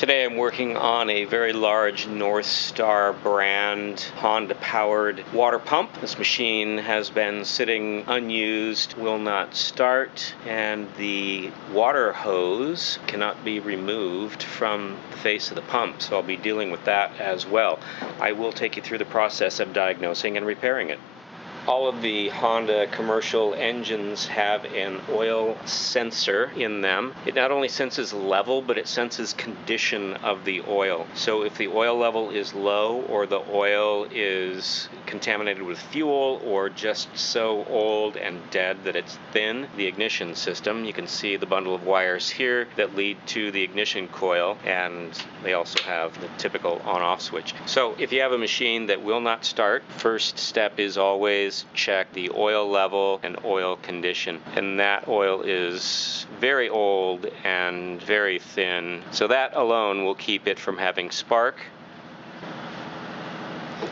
Today I'm working on a very large North Star brand Honda powered water pump. This machine has been sitting unused, will not start, and the water hose cannot be removed from the face of the pump, so I'll be dealing with that as well. I will take you through the process of diagnosing and repairing it. All of the Honda commercial engines have an oil sensor in them. It not only senses level, but it senses condition of the oil. So if the oil level is low, or the oil is contaminated with fuel, or just so old and dead that it's thin, the ignition system, you can see the bundle of wires here that lead to the ignition coil, and they also have the typical on-off switch. So if you have a machine that will not start, first step is always check the oil level and oil condition. And that oil is very old and very thin, so that alone will keep it from having spark.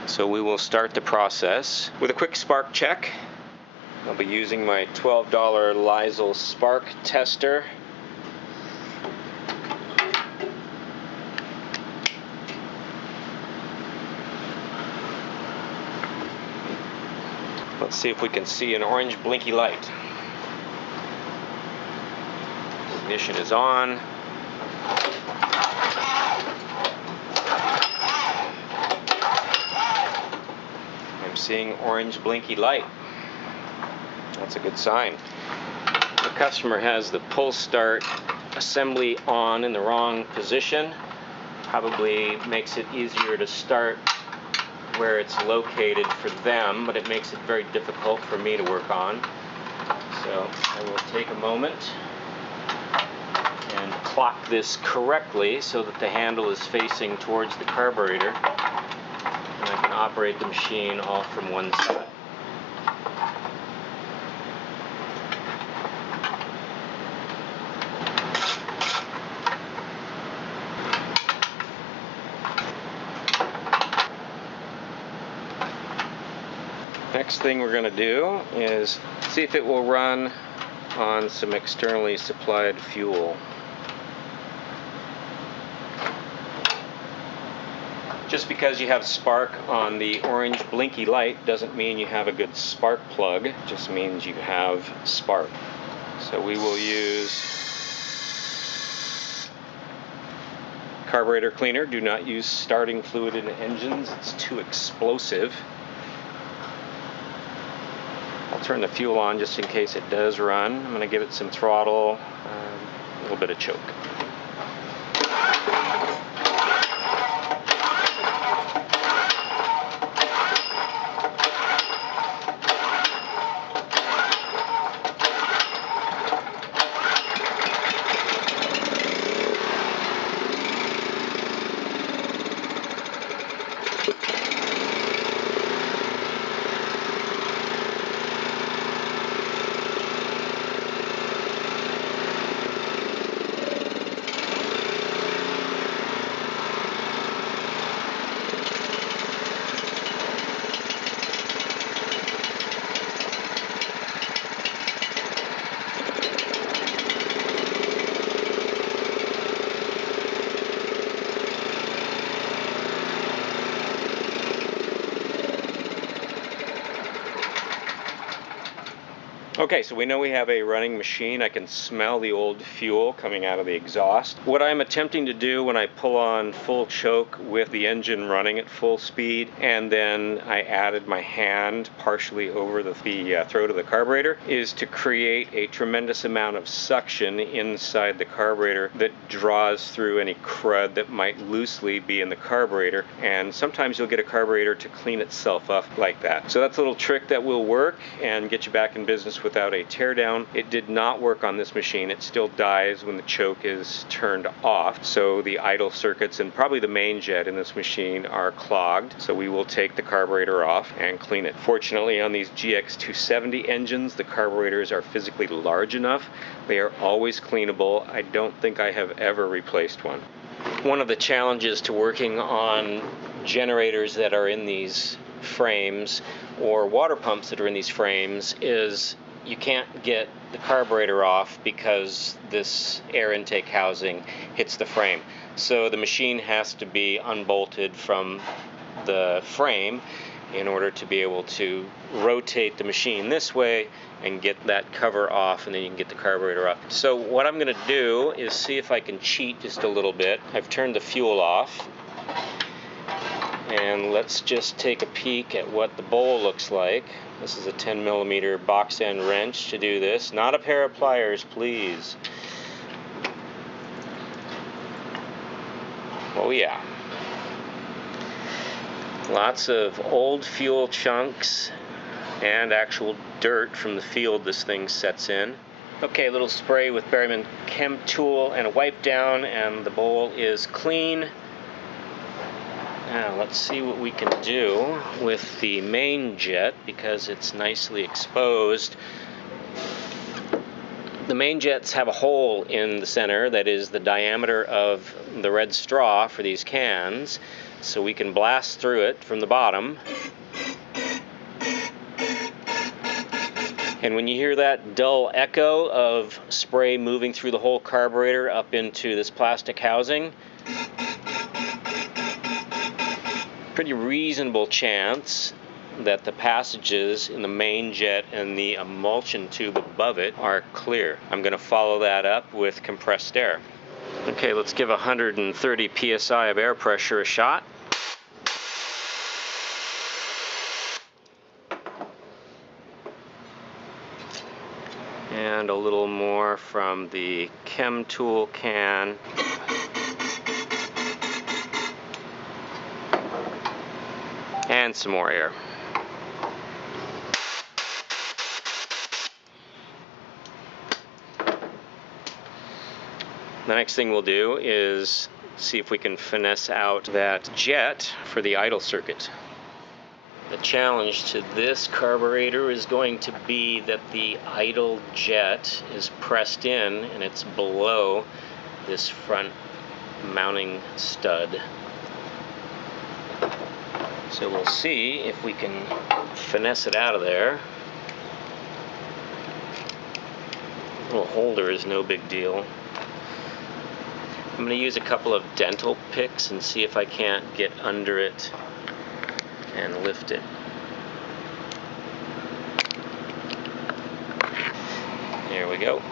So we will start the process with a quick spark check. I'll be using my $12 Lysol spark tester. Let's see if we can see an orange blinky light. Ignition is on. I'm seeing orange blinky light. That's a good sign. The customer has the pull start assembly on in the wrong position. Probably makes it easier to start where it's located for them, but it makes it very difficult for me to work on. So I will take a moment and clock this correctly so that the handle is facing towards the carburetor, and I can operate the machine all from one side. Next thing we're going to do is see if it will run on some externally supplied fuel. Just because you have spark on the orange blinky light doesn't mean you have a good spark plug. It just means you have spark. So we will use carburetor cleaner. Do not use starting fluid in engines. It's too explosive. I'll turn the fuel on just in case it does run. I'm going to give it some throttle, a little bit of choke. Okay, so we know we have a running machine. I can smell the old fuel coming out of the exhaust. What I'm attempting to do when I pull on full choke with the engine running at full speed, and then I added my hand partially over the throat of the carburetor, is to create a tremendous amount of suction inside the carburetor that draws through any crud that might loosely be in the carburetor. And sometimes you'll get a carburetor to clean itself up like that. So that's a little trick that will work and get you back in business without a teardown. It did not work on this machine. It still dies when the choke is turned off. So the idle circuits and probably the main jet in this machine are clogged. So we will take the carburetor off and clean it. Fortunately, on these GX270 engines, the carburetors are physically large enough. They are always cleanable. I don't think I have ever replaced one. One of the challenges to working on generators that are in these frames or water pumps that are in these frames is you can't get the carburetor off because this air intake housing hits the frame. So the machine has to be unbolted from the frame in order to be able to rotate the machine this way and get that cover off, and then you can get the carburetor off. So what I'm going to do is see if I can cheat just a little bit. I've turned the fuel off, and let's just take a peek at what the bowl looks like. This is a 10mm box end wrench to do this, not a pair of pliers, please. Oh yeah. Lots of old fuel chunks and actual dirt from the field this thing sets in. Okay, a little spray with Berryman Chem Tool and a wipe down, and the bowl is clean. Now let's see what we can do with the main jet because it's nicely exposed. The main jets have a hole in the center that is the diameter of the red straw for these cans, so we can blast through it from the bottom. And when you hear that dull echo of spray moving through the whole carburetor up into this plastic housing, pretty reasonable chance that the passages in the main jet and the emulsion tube above it are clear. I'm going to follow that up with compressed air. Okay, let's give 130 psi of air pressure a shot. And a little more from the Chem Tool can. And some more air. The next thing we'll do is see if we can finesse out that jet for the idle circuit. The challenge to this carburetor is going to be that the idle jet is pressed in and it's below this front mounting stud. So we'll see if we can finesse it out of there. The little holder is no big deal. I'm going to use a couple of dental picks and see if I can't get under it and lift it. There we go.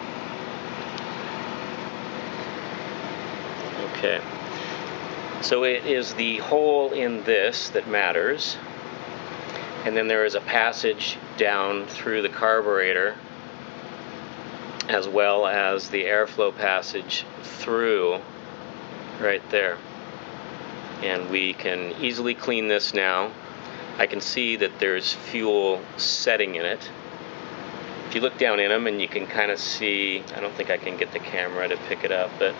Okay. So it is the hole in this that matters, and then there is a passage down through the carburetor as well as the airflow passage through right there. And we can easily clean this now. I can see that there's fuel setting in it. If you look down in them, and you can kind of see, I don't think I can get the camera to pick it up, but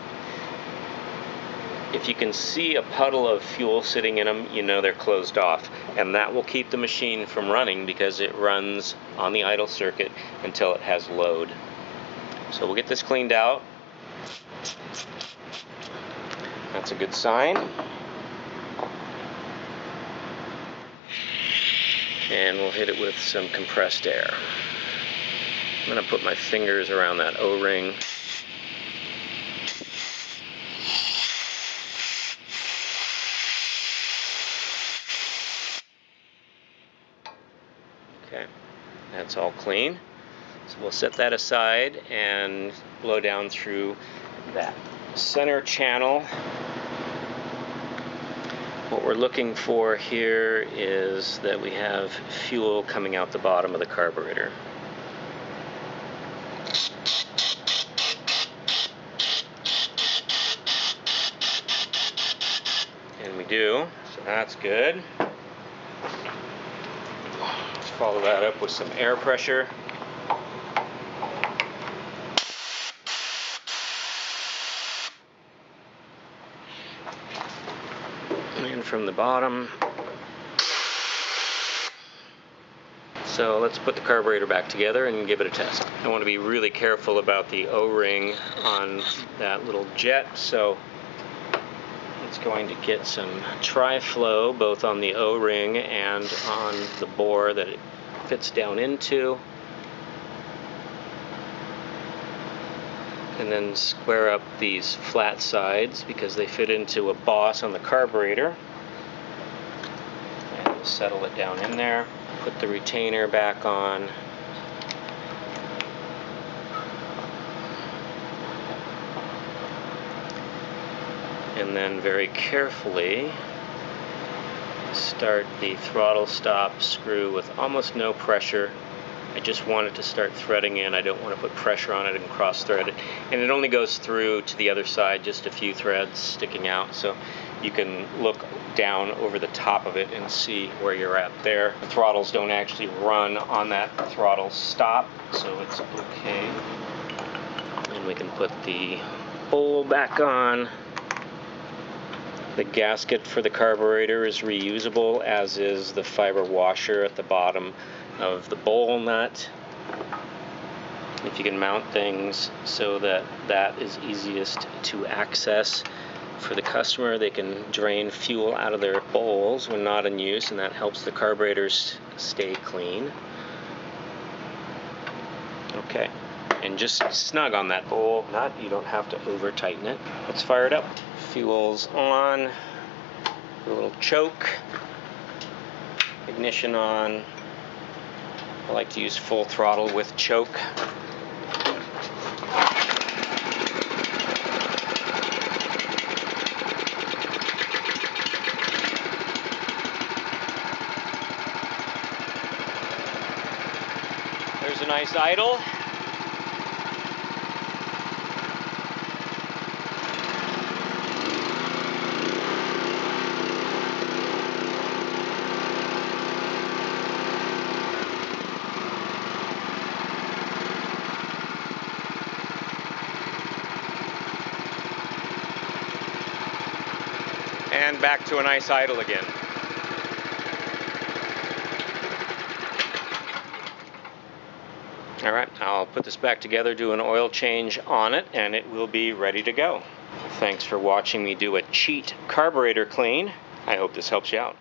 if you can see a puddle of fuel sitting in them, you know they're closed off. And that will keep the machine from running because it runs on the idle circuit until it has load. So we'll get this cleaned out. That's a good sign. And we'll hit it with some compressed air. I'm going to put my fingers around that O-ring. Okay, that's all clean. So we'll set that aside and blow down through that center channel. What we're looking for here is that we have fuel coming out the bottom of the carburetor. And we do, so that's good. Let's follow that up with some air pressure. And from the bottom. So let's put the carburetor back together and give it a test. I want to be really careful about the O-ring on that little jet, so it's going to get some tri-flow both on the O-ring and on the bore that it fits down into. and then square up these flat sides because they fit into a boss on the carburetor. And settle it down in there. Put the retainer back on. And then very carefully start the throttle stop screw with almost no pressure. I just want it to start threading in. I don't want to put pressure on it and cross thread it. And it only goes through to the other side, just a few threads sticking out. So you can look down over the top of it and see where you're at there. The throttles don't actually run on that throttle stop, so it's okay. And we can put the bowl back on. The gasket for the carburetor is reusable, as is the fiber washer at the bottom of the bowl nut. If you can mount things so that that is easiest to access for the customer, they can drain fuel out of their bowls when not in use, and that helps the carburetors stay clean. Okay, and just snug on that bowl nut. You don't have to over tighten it. Let's fire it up. Fuel's on. A little choke. Ignition on. I like to use full throttle with choke. There's a nice idle. And back to a nice idle again. Alright, I'll put this back together, do an oil change on it, and it will be ready to go. Thanks for watching me do a cheat carburetor clean. I hope this helps you out.